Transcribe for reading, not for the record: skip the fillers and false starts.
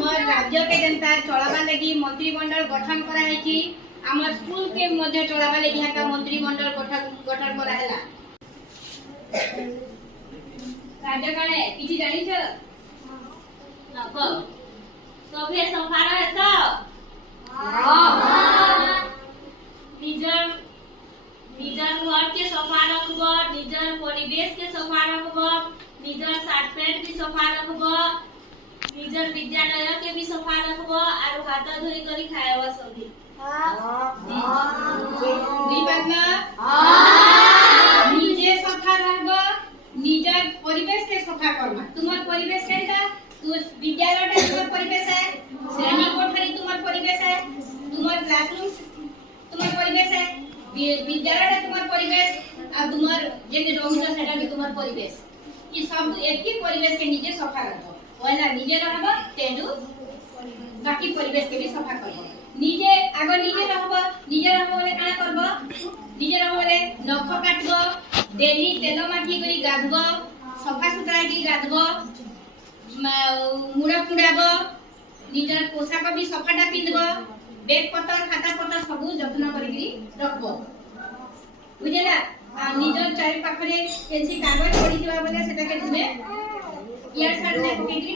हमर राज्य के जनता चलावा लगी मंत्रिमंडल गठन करा है कि हमर स्कूल के मध्य चलावा लगी है का मंत्रिमंडल गठन करा हैला राज्य काने किछि जानि छ नको सभे सफा रहे त हां निजर घर के सफा रखबो निजर परिवेश के सफा रखबो निजर शर्ट पैंट भी सफा रखबो निजर विद्यालय के भी सफा रखबो आरो हाथ धोई करी खाएबो सभी दी बात ना निजे सफा रहबो निजर परिवेश के सफा करबा तुमर परिवेश केटा तू विद्यालय तुमर परिवेश है श्रेणी कोठरी तुमर परिवेश है तुमर क्लासरूम तुमर परिवेश है विद्यालय तुमर परिवेश आ तुमर जे रहउछ सेटा भी तुमर परिवेश ई सब एक ही परिवेश के निजे सफा रखबो ओला निजे रहबो तेडू बाकी परिवेश के भी सफा करबो निजे आगो निजे रहबो बोले काना करबो निजे रहबो बोले नख काटबो डेली तेल माखी करी गाधबो सफा सुतरा की गाधबो मुड़ा पुड़ाबो निजर पोशाक भी सफाटा पिंदबो बैग पत्र खाता पत्र सब जत्न करी रखबो बुझेला आ निजर चारि पाखरे केसी कागज पड़ी जवा बोले सेटा के तुमे यार साथ ने पकड़ी